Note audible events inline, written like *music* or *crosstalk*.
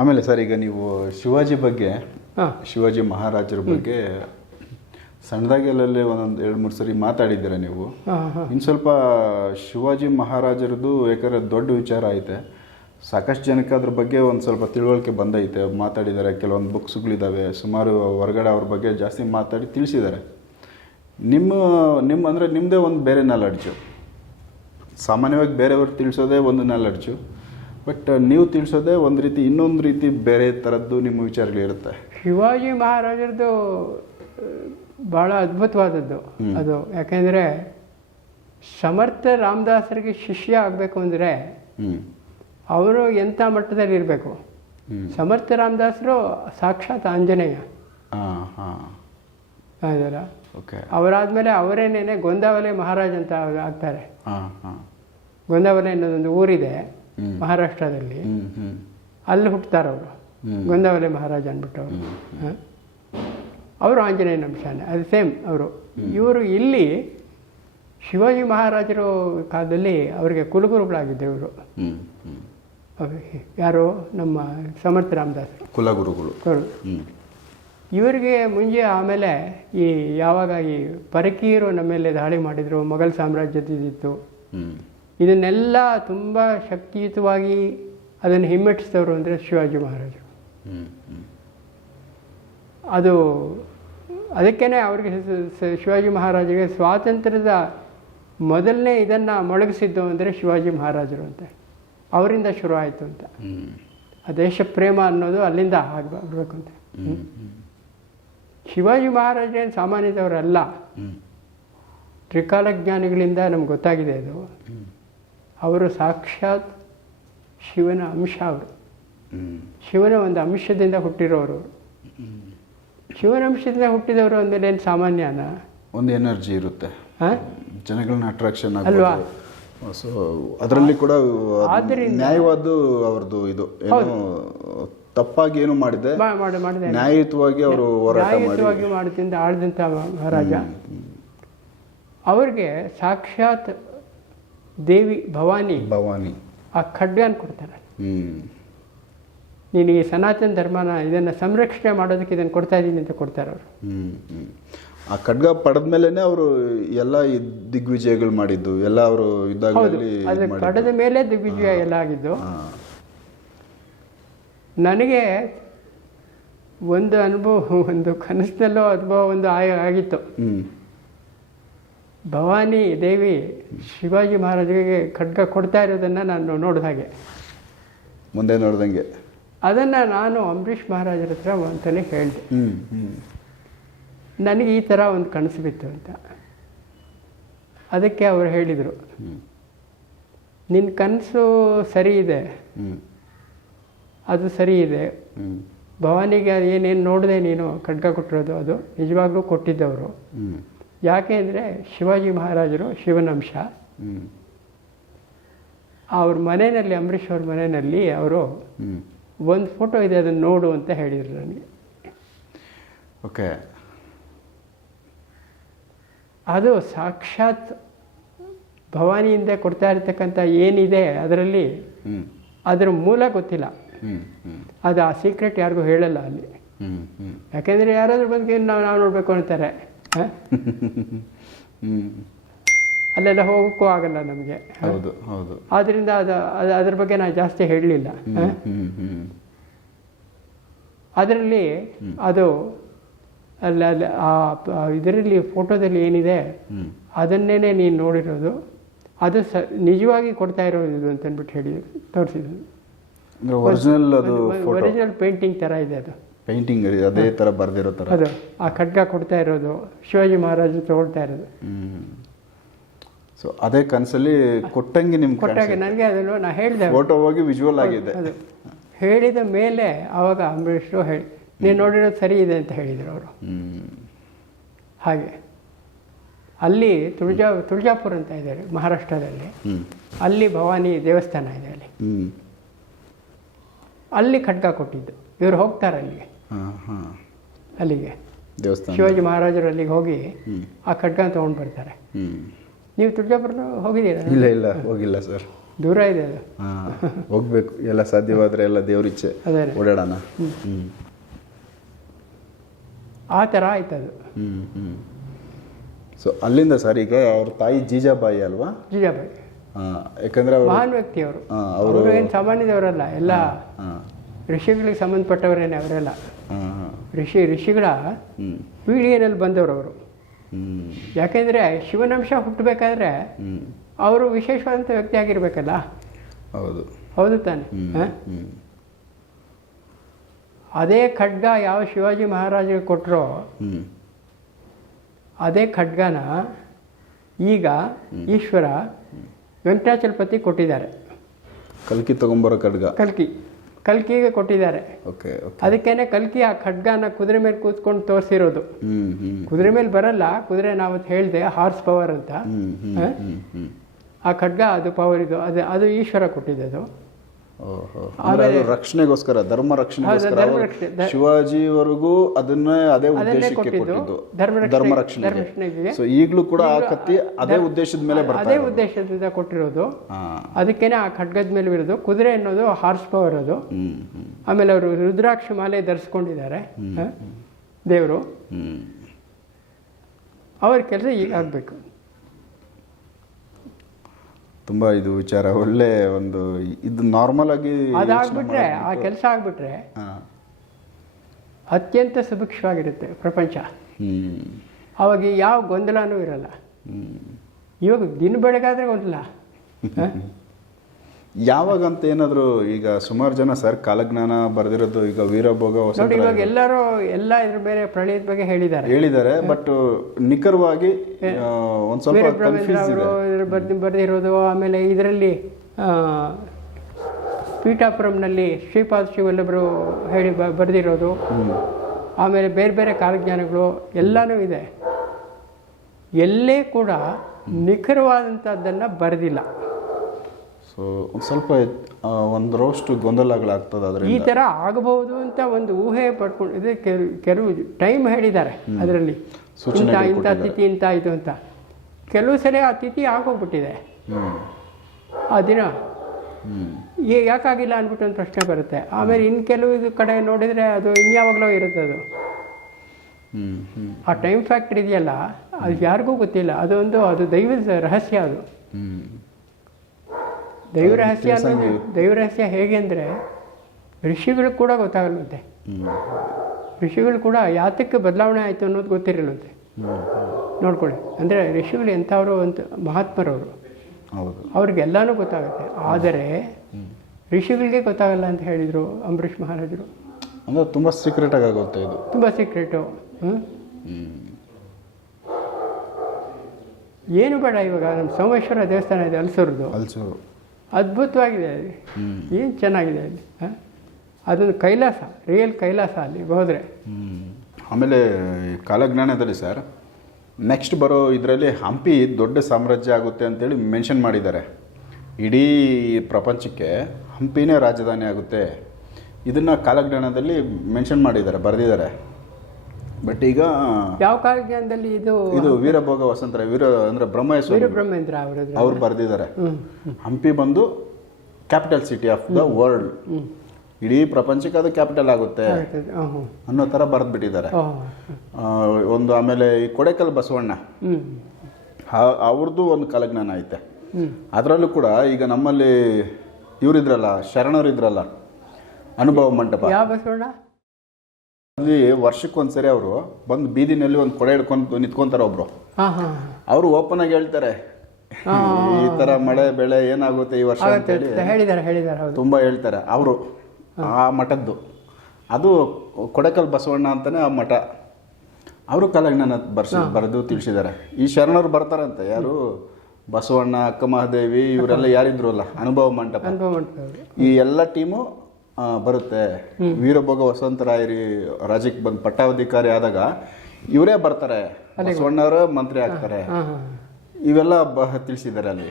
ಆಮೇಲೆ ಸರ್ ಈಗ ನೀವು ಶಿವಾಜಿ ಬಗ್ಗೆ ಶಿವಾಜಿ ಮಹಾರಾಜರ ಬಗ್ಗೆ ಸಣ್ಣದಾಗೆಲ್ಲೇ ಒಂದೊಂದು ಎರಡು ಮೂರು ಸರಿ ಮಾತಾಡಿದ್ದೀರ ನೀವು? ಇನ್ನು ಸ್ವಲ್ಪ ಶಿವಾಜಿ ಮಹಾರಾಜರದು ಯಾಕಂದ್ರೆ ದೊಡ್ಡ ವಿಚಾರ ಐತೆ. ಸಾಕಷ್ಟು ಜನಕ್ಕೆ ಅದ್ರ ಬಗ್ಗೆ ಒಂದು ಸ್ವಲ್ಪ ತಿಳುವಳಿಕೆ ಬಂದೈತೆ. ಮಾತಾಡಿದ್ದಾರೆ ಕೆಲವೊಂದು ಬುಕ್ಸ್ಗಳಿದ್ದಾವೆ ಸುಮಾರು ಹೊರಗಡೆ ಅವ್ರ ಬಗ್ಗೆ ಜಾಸ್ತಿ ಮಾತಾಡಿ ತಿಳಿಸಿದ್ದಾರೆ. ನಿಮ್ಮ ನಿಮ್ಮ ಅಂದರೆ ನಿಮ್ಮದೇ ಒಂದು ಬೇರೆ ನಾಲೆಡ್ಜು ಸಾಮಾನ್ಯವಾಗಿ ಬೇರೆಯವ್ರು ತಿಳಿಸೋದೇ ಒಂದು ನಾಲೆಡ್ಜು ಬಟ್ ನೀವು ತಿಳಿಸೋದೇ ಒಂದು ರೀತಿ ಇನ್ನೊಂದು ರೀತಿ ಬೇರೆ ಥರದ್ದು ನಿಮ್ಮ ವಿಚಾರಗಳಿರುತ್ತೆ ಶಿವಾಜಿ ಮಹಾರಾಜರದು ಭಾಳ ಅದ್ಭುತವಾದದ್ದು. ಅದು ಯಾಕೆಂದರೆ ಸಮರ್ಥ ರಾಮದಾಸರಿಗೆ ಶಿಷ್ಯ ಆಗಬೇಕು ಅಂದರೆ ಅವರು ಎಂಥ ಮಟ್ಟದಲ್ಲಿ ಇರಬೇಕು? ಸಮರ್ಥ ರಾಮದಾಸರು ಸಾಕ್ಷಾತ್ ಆಂಜನೇಯ. ಹೌದಲ್ಲ? ಓಕೆ ಅವರಾದಮೇಲೆ ಅವರೇನೇನೆ ಗೊಂದಾವಲೆ ಮಹಾರಾಜ್ ಅಂತ ಆಗ್ತಾರೆ. ಹಾಂ ಹಾಂ. ಗೊಂದಾವಲೆ ಅನ್ನೋದೊಂದು ಊರಿದೆ. ಮಹಾರಾಷ್ಟ್ರದಲ್ಲಿ. ಅಲ್ಲಿ ಹುಟ್ಟುತ್ತಾರೆ ಅವರು. ಹ್ಮ್. ಗೊಂದಾವಲೆ ಮಹಾರಾಜ ಅಂದ್ಬಿಟ್ಟು ಅವರು. ಅವರು ಆಂಜನೇಯನ ಅಂಶನೇ ಅದು ಸೇಮ್ ಅವರು. ಇವರು ಇಲ್ಲಿ ಶಿವಾಜಿ ಮಹಾರಾಜರು ಕಾಲದಲ್ಲಿ ಅವರಿಗೆ ಕುಲಗುರುಗಳಾಗಿದ್ದರು ಇವರು. ಯಾರು ನಮ್ಮ ಸಮರ್ಥ ರಾಮದಾಸ್ ಕುಲಗುರುಗಳು. ಇವರಿಗೆ ಮುಂಜೆ ಆಮೇಲೆ ಈ ಯಾವಾಗ ಈ ಪರಕೀಯರು ನಮ್ಮ ಮೇಲೆ ದಾಳಿ ಮಾಡಿದರು ಮೊಘಲ್ ಸಾಮ್ರಾಜ್ಯದಿತ್ತು ಇದನ್ನೆಲ್ಲ ತುಂಬ ಶಕ್ತಿಯುತವಾಗಿ ಅದನ್ನು ಹಿಮ್ಮೆಟ್ಟಿಸಿದವರು ಅಂದರೆ ಶಿವಾಜಿ ಮಹಾರಾಜರು. ಅದು ಅದಕ್ಕೇ ಅವ್ರಿಗೆ ಶಿವಾಜಿ ಮಹಾರಾಜರಿಗೆ ಸ್ವಾತಂತ್ರ್ಯದ ಮೊದಲನೇ ಇದನ್ನು ಮೊಳಗಿಸಿದ್ದು ಅಂದರೆ ಶಿವಾಜಿ ಮಹಾರಾಜರು ಅಂತ. ಅವರಿಂದ ಶುರು ಆಯಿತು ಅಂತ ಆ ದೇಶ ಪ್ರೇಮ ಅನ್ನೋದು ಅಲ್ಲಿಂದ ಆಗಬೇಕು ಅಂತ. ಶಿವಾಜಿ ಮಹಾರಾಜರೇನು ಸಾಮಾನ್ಯದವರಲ್ಲ. ತ್ರಿಕಾಲಜ್ಞಾನಿಗಳಿಂದ ತ್ರಿಕಾಲ ನಮ್ಗೆ ಗೊತ್ತಾಗಿದೆ ಅದು. ಅವರು ಸಾಕ್ಷಾತ್ ಶಿವನ ಅಂಶ ಅವರು. ಶಿವನ ಒಂದು ಅಂಶದಿಂದ ಹುಟ್ಟಿರೋರು. ಶಿವನ ಅಂಶದಿಂದ ಹುಟ್ಟಿದವರು ಅಂದರೆ ಏನು ಸಾಮಾನ್ಯನ? ಒಂದು ಎನರ್ಜಿ ಇರುತ್ತೆ. ಜನಗಳನ್ನ ಅಟ್ರಾಕ್ಷನ್ ಅಲ್ವಾ? ಸೊ ಅದರಲ್ಲಿ ಕೂಡ ನ್ಯಾಯವಾದ ಅವ್ರದ್ದು ಇದು. ಏನು ತಪ್ಪಾಗಿ ಏನು ಮಾಡಿದೆ. ಮಾಡಿ ನ್ಯಾಯಯುತವಾಗಿ ಅವರು ಮಾಡುತ್ತಿಂದ ಮಾಡಿ. ನ್ಯಾಯಯುತವಾಗಿ ಮಾಡ್ತಿದ್ದ ಆಳ್ದಂಥ ಮಹಾರಾಜ. ಅವ್ರಿಗೆ ಸಾಕ್ಷಾತ್ ದೇವಿ ಭವಾನಿ. ಭವಾನಿ. ಆ ಖಡ್ಗನ ಕೊಡ್ತಾರೆ. ಹ್ಮ್. ನೀನು ಈ ಸನಾತನ ಧರ್ಮನ ಇದನ್ನು ಸಂರಕ್ಷಣೆ ಮಾಡೋದಕ್ಕೆ ಇದನ್ನು ಕೊಡ್ತಾ ಇದ್ದೀನಿ ಅಂತ ಕೊಡ್ತಾರೆ ಅವರು. ಆ ಖಡ್ಗ ಪಡೆದ್ಮೇಲೆನೆ ಅವರು ಎಲ್ಲ ದಿಗ್ವಿಜಯಗಳು ಮಾಡಿದ್ದು ಎಲ್ಲ ಅವರು ಅದು ಕಡದ ಮೇಲೆ ದಿಗ್ವಿಜಯ ಎಲ್ಲ ಆಗಿದ್ದು. ನನಗೆ ಒಂದು ಅನುಭವ ಒಂದು ಕನಸಿನಲ್ಲೋ ಅನುಭವ ಒಂದು ಆಯ ಆಗಿತ್ತು. ಹ್ಮ್. ಭವಾನಿ ದೇವಿ ಶಿವಾಜಿ ಮಹಾರಾಜರಿಗೆ ಖಡ್ಗ ಕೊಡ್ತಾ ಇರೋದನ್ನು ನಾನು ನೋಡಿದ ಹಾಗೆ. ಮುಂದೆ ನೋಡ್ದಂಗೆ. ಅದನ್ನು ನಾನು ಅಂಬರೀಷ್ ಮಹಾರಾಜರ ಹತ್ರ ಅಂತಲೇ ಹೇಳಿದೆ. ನನಗೆ ಈ ಥರ ಒಂದು ಕನಸು ಬಿತ್ತು ಅಂತ. ಅದಕ್ಕೆ ಅವರು ಹೇಳಿದರು. ನಿನ್ನ ಕನಸು ಸರಿ ಇದೆ. ಅದು ಸರಿ ಇದೆ. ಭವಾನಿಗೆ ಅದು ಏನೇನು ನೋಡಿದೆ ನೀನು ಖಡ್ಗ ಕೊಟ್ಟಿರೋದು ಅದು ನಿಜವಾಗ್ಲೂ ಕೊಟ್ಟಿದ್ದವರು. ಯಾಕೆ ಅಂದರೆ ಶಿವಾಜಿ ಮಹಾರಾಜರು ಶಿವನಂಶ. ಅವ್ರ ಮನೆಯಲ್ಲಿ ಅಂಬರೀಷ್ ಅವ್ರ ಮನೆಯಲ್ಲಿ ಅವರು ಒಂದು ಫೋಟೋ ಇದೆ ಅದನ್ನು ನೋಡು ಅಂತ ಹೇಳಿದರು ನನಗೆ. ಓಕೆ. ಅದು ಸಾಕ್ಷಾತ್ ಭವಾನಿಯಿಂದ ಕೊಡ್ತಾ ಇರತಕ್ಕಂಥ ಏನಿದೆ ಅದರಲ್ಲಿ ಅದರ ಮೂಲ ಗೊತ್ತಿಲ್ಲ. ಅದು ಆ ಸೀಕ್ರೆಟ್ ಯಾರಿಗೂ ಹೇಳಲ್ಲ ಅಲ್ಲಿ. ಯಾಕೆಂದರೆ ಯಾರಾದರೂ ಬಂದು ನಾವು ನಾವು ನೋಡಬೇಕು ಅಂತಾರೆ. ಅಲ್ಲೆಲ್ಲ ಹೋಗೋಕ್ಕೂ ಆಗಲ್ಲ ನಮಗೆ ಹೌದು ಹೌದು. ಆದ್ದರಿಂದ ಅದು ಅದು ಅದ್ರ ಬಗ್ಗೆ ನಾನು ಜಾಸ್ತಿ ಹೇಳಲಿಲ್ಲ ಅದರಲ್ಲಿ ಅದು ಅಲ್ಲ ಆ ಇದರಲ್ಲಿ ಫೋಟೋದಲ್ಲಿ ಏನಿದೆ ಅದನ್ನೇ ನೀನು ನೋಡಿರೋದು ಅದು ಸ ನಿಜವಾಗಿ ಕೊಡ್ತಾ ಇರೋದು ಅಂತ ಅಂದ್ಬಿಟ್ಟು ಹೇಳಿದ್ರು ತೋರಿಸಿದ್ರು ಒರಿಜಿನಲ್ ಪೇಂಟಿಂಗ್ ಥರ ಇದೆ ಅದು. ಪೇಂಟಿಂಗ್ ಅದೇ ಥರ ಬರೆದಿರೋ ಥರ ಅದು ಆ ಖಡ್ಗ ಕೊಡ್ತಾ ಇರೋದು ಶಿವಾಜಿ ಮಹಾರಾಜರು ತಗೊಳ್ತಾ ಇರೋದು. ಸೊ ಅದೇ ಕನ್ಸಲ್ಲಿ ಕೊಟ್ಟಂಗೆ ನಿಮ್ಗೆ ಕೊಟ್ಟಾಗ ನನಗೆ ಅದನ್ನು ನಾನು ಹೇಳಿದೆ. ಫೋಟೋ ಹೋಗಿ ವಿಜುವಲ್ ಆಗಿದೆ. ಅದು. ಹೇಳಿದ ಮೇಲೆ ಆವಾಗ ಅಂಬರೀಷರು ಹೇಳಿ ನೀನು ನೋಡಿರೋದು ಸರಿ ಇದೆ ಅಂತ ಹೇಳಿದರು ಅವರು. ಹಾಗೆ. ಅಲ್ಲಿ ತುಳಜಾ ತುಳಜಾಪುರ ಅಂತ ಇದ್ದಾರೆ ಮಹಾರಾಷ್ಟ್ರದಲ್ಲಿ. ಅಲ್ಲಿ ಭವಾನಿ ದೇವಸ್ಥಾನ ಇದೆ ಅಲ್ಲಿ. ಹ್ಮ್. ಅಲ್ಲಿ ಖಡ್ಗ ಕೊಟ್ಟಿದ್ದು. ಇವರು ಹೋಗ್ತಾರೆ ಅಲ್ಲಿಗೆ ಅಲ್ಲಿಗೆ. ದೇವಸ್ಥಾನ ಶಿವಾಜಿ ಮಹಾರಾಜರು ಅಲ್ಲಿಗೆ ಹೋಗಿ ಆ ಖಡ್ಗ ತೊಗೊಂಡು ಬರ್ತಾರೆ. ನೀವು ತುಳಜಾಪುರ ಹೋಗಿದ್ದೀರಾ? ಇಲ್ಲ ಇಲ್ಲ ಹೋಗಿಲ್ಲ ಸರ್. ದೂರ ಇದೆ ಅದು. ಹಾಂ ಹೋಗ್ಬೇಕು. ಎಲ್ಲ ಸಾಧ್ಯವಾದರೆ ಎಲ್ಲ ದೇವ್ರಿಚ್ಛೆ ಅದೇ ಓಡಾಡೋಣ. ಆ ಥರ ಆಯ್ತು ಅದು. ಹ್ಞೂ ಹ್ಞೂ ಸೊ ಅಲ್ಲಿಂದ ಸರ್ ಈಗ ಅವ್ರ ತಾಯಿ ಜೀಜಾಬಾಯಿ ಅಲ್ವಾ? ಜೀಜಾಬಾಯಿ. ಹಾಂ ಯಾಕಂದ್ರೆ ಮಹಾನ್ ವ್ಯಕ್ತಿ ಅವರು ಏನು ಸಾಮಾನ್ಯದವರಲ್ಲ ಎಲ್ಲ ಹಾಂ. ಋಷಿಗಳಿಗೆ ಸಂಬಂಧಪಟ್ಟವರೇನೆ ಅವರೆಲ್ಲ. ಋಷಿ ಋಷಿಗಳ ಪೀಳಿಗೆಯಲ್ಲಿ ಬಂದವರು ಅವರು. ಯಾಕೆಂದರೆ ಶಿವನಂಶ ಹುಟ್ಟಬೇಕಾದ್ರೆ ಅವರು ವಿಶೇಷವಾದಂಥ ವ್ಯಕ್ತಿ ಆಗಿರಬೇಕಲ್ಲ. ಹೌದು. ಹೌದು ತಾನೆ. ಅದೇ ಖಡ್ಗ ಯಾವ ಶಿವಾಜಿ ಮಹಾರಾಜರು ಕೊಟ್ಟರೋ ಅದೇ ಖಡ್ಗನ ಈಗ ಈಶ್ವರ ವೆಂಕಟಾಚಲಪತಿ ಕೊಟ್ಟಿದ್ದಾರೆ. ಕಲ್ಕಿ ತಗೊಂಬರೋ ಖಡ್ಗ. ಕಲ್ಕಿ. ಕಲ್ಕಿಗೆ ಕೊಟ್ಟಿದ್ದಾರೆ. ಅದಕ್ಕೇನೆ ಕಲ್ಕಿ ಆ ಖಡ್ಗನ ಕುದುರೆ ಮೇಲೆ ಕೂತ್ಕೊಂಡು ತೋರಿಸಿರೋದು. ಕುದುರೆ ಮೇಲೆ ಬರಲ್ಲ ಕುದುರೆ ನಾವು ಹೇಳಿದೆ ಹಾರ್ಸ್ ಪವರ್ ಅಂತ. ಆ ಖಡ್ಗ ಅದು ಪವರ್ ಇದು ಅದು ಅದು ಈಶ್ವರ ಕೊಟ್ಟಿದ್ದು ಅದು ರಕ್ಷಣೆಗೋಸ್ಕರ ಧರ್ಮ ರಕ್ಷಣೆಗೋಸ್ಕರ ಶಿವಾಜಿವರೆಗೂ ಅದನ್ನ ಅದೇ ಉದ್ದೇಶಕ್ಕೆ ಕೊಟ್ಟಿದ್ದು. ಧರ್ಮ ರಕ್ಷಣೆ-. ಸೊ ಈಗಲೂ ಕೂಡ ಆ ಕತ್ತಿ ಅದೇ ಉದ್ದೇಶದ ಮೇಲೆ ಅದೇ ಉದ್ದೇಶದಿಂದ ಕೊಟ್ಟಿರೋದು. ಅದಕ್ಕೇನೆ ಆ ಖಡ್ಗದ ಮೇಲೆ ಇರೋದು. ಕುದುರೆ ಅನ್ನೋದು ಹಾರ್ಸ್ ಪವರ್ ಅದು. ಆಮೇಲೆ ಅವರು ರುದ್ರಾಕ್ಷ ಮಾಲೆ ಧರಿಸ್ಕೊಂಡಿದ್ದಾರೆ. ದೇವರು. ಹ್ಮ್. ಅವ್ರ ಕೆಲಸ ಈಗ ಆಗಬೇಕು. ತುಂಬಾ ಇದು ವಿಚಾರ ಒಳ್ಳೆ ಒಂದು ಇದು ನಾರ್ಮಲ್ ಆಗಿ ಅದಾಗ್ಬಿಟ್ರೆ ಆ ಕೆಲಸ ಆಗ್ಬಿಟ್ರೆ. ಅತ್ಯಂತ ಸುಭಿಕ್ಷವಾಗಿರುತ್ತೆ ಪ್ರಪಂಚ. ಹ್ಮ್. ಅವಾಗ ಯಾವ ಗೊಂದಲನೂ ಇರಲ್ಲ. ಇವಾಗ ದಿನ ಬೆಳಗಾದ್ರೆ ಗೊಂದಲ? *laughs* ಯಾವಾಗಂತ ಏನಾದರೂ ಈಗ ಸುಮಾರು ಜನ ಸರ್ ಕಾಲಜ್ಞಾನ ಬರೆದಿರೋದು ಈಗ ವೀರಭೋಗ ನೋಡಿ ಇವಾಗ ಎಲ್ಲರೂ ಎಲ್ಲ ಇದ್ರ ಬೇರೆ ಪ್ರಳಯದ ಬಗ್ಗೆ ಹೇಳಿದ್ದಾರೆ. ಹೇಳಿದ್ದಾರೆ ಬಟ್ ನಿಖರವಾಗಿ ಸ್ವಲ್ಪ ಕನ್ಫ್ಯೂಸ್ ಬರೆದಿರೋದು ಆಮೇಲೆ ಇದರಲ್ಲಿ ಪೀಠಾಪುರಂನಲ್ಲಿ ಶ್ರೀಪಾದ ಶಿವಲ್ಲಭರು ಹೇಳಿ ಬರೆದಿರೋದು. ಆಮೇಲೆ ಬೇರೆ ಬೇರೆ ಕಾಲಜ್ಞಾನಗಳು ಎಲ್ಲನೂ ಇದೆ. ಎಲ್ಲೇ ಕೂಡ ನಿಖರವಾದಂಥದ್ದನ್ನು ಬರೆದಿಲ್ಲ. ಸೊ ಒಂದು ಸ್ವಲ್ಪ ಆ, ಒಂದ್ ರೋಷ್ಟು ಗೊಂದಲಗಳಾಗ್ತದೆ ಈ ಅದರಿಂದ. ಥರ ಆಗಬಹುದು ಅಂತ ಒಂದು ಊಹೆ ಪಡ್ಕೊಂಡು ಇದೆ ಕೆಲವು ಕೆಲವು ಟೈಮ್ ಹೇಳಿದ್ದಾರೆ ಅದರಲ್ಲಿ. ಇಂಥ ಸೂಚನೆಗಳು ಇಂಥ ತಿಥಿ ಇಂಥ ಇದು ಅಂತ. ಕೆಲವು ಸಲ ಆ ತಿಥಿ ಆಗೋಗ್ಬಿಟ್ಟಿದೆ. ಆ ದಿನ. ಈ ಏ ಯಾಕಾಗಿಲ್ಲ ಅಂದ್ಬಿಟ್ಟು ಒಂದು ಪ್ರಶ್ನೆ ಬರುತ್ತೆ. ಆಮೇಲೆ ಇನ್ನು ಕೆಲವು ಇದು ಕಡೆ ನೋಡಿದರೆ ಅದು ಇನ್ಯಾವಾಗಲೂ ಇರುತ್ತೆ ಅದು. ಆ ಟೈಮ್ ಫ್ಯಾಕ್ಟರ್ ಇದೆಯಲ್ಲ ಅದು ಯಾರಿಗೂ ಗೊತ್ತಿಲ್ಲ. ಅದೊಂದು ಅದು ದೈವದ ರಹಸ್ಯ ಅದು. ದೈವ ರಹಸ್ಯ ಅನ್ನೋದು ದೈವ ರಹಸ್ಯ ಹೇಗೆ ಅಂದರೆ ಋಷಿಗಳಿಗೆ ಕೂಡ ಗೊತ್ತಾಗಲ್ವಂತೆ. ಋಷಿಗಳು ಕೂಡ ಯಾತಕ್ಕೆ ಬದಲಾವಣೆ ಆಯಿತು ಅನ್ನೋದು ಗೊತ್ತಿರಲ್ಲಂತೆ ನೋಡ್ಕೊಳ್ಳಿ. ಅಂದರೆ ಋಷಿಗಳು ಎಂಥವರು ಅಂತ ಮಹಾತ್ಮರವರು. ಅವ್ರಿಗೆಲ್ಲನೂ ಗೊತ್ತಾಗುತ್ತೆ. ಆದರೆ ಋಷಿಗಳಿಗೆ ಗೊತ್ತಾಗಲ್ಲ ಅಂತ ಹೇಳಿದರು ಅಂಬರೀಷ್ ಮಹಾರಾಜರು. ಅಂದರೆ ತುಂಬ ಸೀಕ್ರೆಟ್ ಆಗಿ ಆಗುತ್ತೆ ಇದು. ತುಂಬ ಸೀಕ್ರೆಟು ಹ್ಞೂ ಏನು ಬೇಡ ಇವಾಗ ನಮ್ಮ ಸೋಮೇಶ್ವರ ದೇವಸ್ಥಾನ ಇದೆ ಅಲ್ಸೂರ್ದು. ಅಲ್ಸೂರು. ಅದ್ಭುತವಾಗಿದೆ ಅಲ್ಲಿ. ಏನು ಚೆನ್ನಾಗಿದೆ ಅಲ್ಲಿ ಹಾಂ? ಅದೊಂದು ಕೈಲಾಸ ರಿಯಲ್ ಕೈಲಾಸ ಅಲ್ಲಿ ಹೋದರೆ. ಆಮೇಲೆ ಕಾಲಜ್ಞಾನದಲ್ಲಿ ಸರ್ ನೆಕ್ಸ್ಟ್ ಬರೋ ಇದರಲ್ಲಿ ಹಂಪಿ ದೊಡ್ಡ ಸಾಮ್ರಾಜ್ಯ ಆಗುತ್ತೆ ಅಂತೇಳಿ ಮೆನ್ಷನ್ ಮಾಡಿದ್ದಾರೆ. ಇಡೀ ಪ್ರಪಂಚಕ್ಕೆ ಹಂಪಿನೇ ರಾಜಧಾನಿ ಆಗುತ್ತೆ. ಇದನ್ನು ಕಾಲಜ್ಞಾನದಲ್ಲಿ ಮೆನ್ಷನ್ ಮಾಡಿದ್ದಾರೆ ಬರೆದಿದ್ದಾರೆ. ಬಟ್ ಈಗ ಯಾವ ಕಾಲಜ್ಞಾನದಲ್ಲಿ ಇದು ಇದು ವೀರಭೋಗ ವಸಂತರ ವೀರ ಅಂದ್ರೆ ಬ್ರಹ್ಮೇಶ್ವರ. ವೀರಬ್ರಹ್ಮೇಂದ್ರ ಅವರು ಅವ್ರು ಬರೆದಿದ್ದಾರೆ. ಹಂಪಿ ಬಂದು capital city of the world ಇಡೀ ಪ್ರಪಂಚಕ್ಕೆ ಅದು ಕ್ಯಾಪಿಟಲ್ ಆಗುತ್ತೆ. ಅನ್ನೋ ಥರ ಬರೆದ್ಬಿಟ್ಟಿದ್ದಾರೆ. ಒಂದು ಆಮೇಲೆ ಈ ಕೊಡೆಕಲ್ ಬಸವಣ್ಣ. ಅವ್ರದ್ದು ಒಂದು ಕಾಲಜ್ಞಾನ ಐತೆ. ಅದರಲ್ಲೂ ಕೂಡ ಈಗ ನಮ್ಮಲ್ಲಿ ಇವರಿದ್ರಲ್ಲ ಶರಣರಿದ್ರಲ್ಲ ಅನುಭವ ಮಂಟಪ. ಯಾವ ಬಸವಣ್ಣ? ಅಲ್ಲಿ ವರ್ಷಕ್ಕೊಂದ್ಸರಿ ಅವರು ಬಂದು ಬೀದಿನಲ್ಲಿ ಒಂದು ಕೊಡೆ ಹಿಡ್ಕೊಂಡು ನಿಂತ್ಕೊಂತಾರೆ ಒಬ್ರು. ಅವರು ಓಪನ್ ಆಗಿ ಹೇಳ್ತಾರೆ. ಈ ತರ ಮಳೆ ಬೆಳೆ ಏನಾಗುತ್ತೆ ಈ ವರ್ಷ ಅಂತ ಹೇಳಿ ಹೇಳಿದ್ದಾರೆ ಹೇಳಿದ್ದಾರೆ ಹೌದು. ತುಂಬಾ ಹೇಳ್ತಾರೆ. ಅವರು ಆ ಮಠದ್ದು. ಅದು ಕೊಡಕಲ್ ಬಸವಣ್ಣ ಅಂತಾನೆ ಆ ಮಠ. ಅವರು ಕಾಲಜ್ಞಾನ ಬರ್ಸಿ ಬರೆದು ತಿಳಿಸಿದ್ದಾರೆ. ಈ ಶರಣರು ಬರ್ತಾರಂತೆ. ಯಾರು? ಬಸವಣ್ಣ ಅಕ್ಕ ಮಹಾದೇವಿ ಇವರೆಲ್ಲ ಯಾರಿದ್ರು ಅಲ್ಲ ಅನುಭವ ಮಂಟಪ. ಈ ಎಲ್ಲ ಟೀಮು ಬರುತ್ತೆ. ವೀರಭೋಗ ವಸಂತರಾಯರಿ ರಾಜ್ಯಕ್ಕೆ ಬಂದು ಪಟ್ಟಾಧಿಕಾರಿ ಆದಾಗ ಇವರೇ ಬರ್ತಾರೆ. ಬಸವಣ್ಣವರೇ ಮಂತ್ರಿ ಆಗ್ತಾರೆ. ಇವೆಲ್ಲ ತಿಳಿಸಿದ್ದಾರೆ ಅಲ್ಲಿ.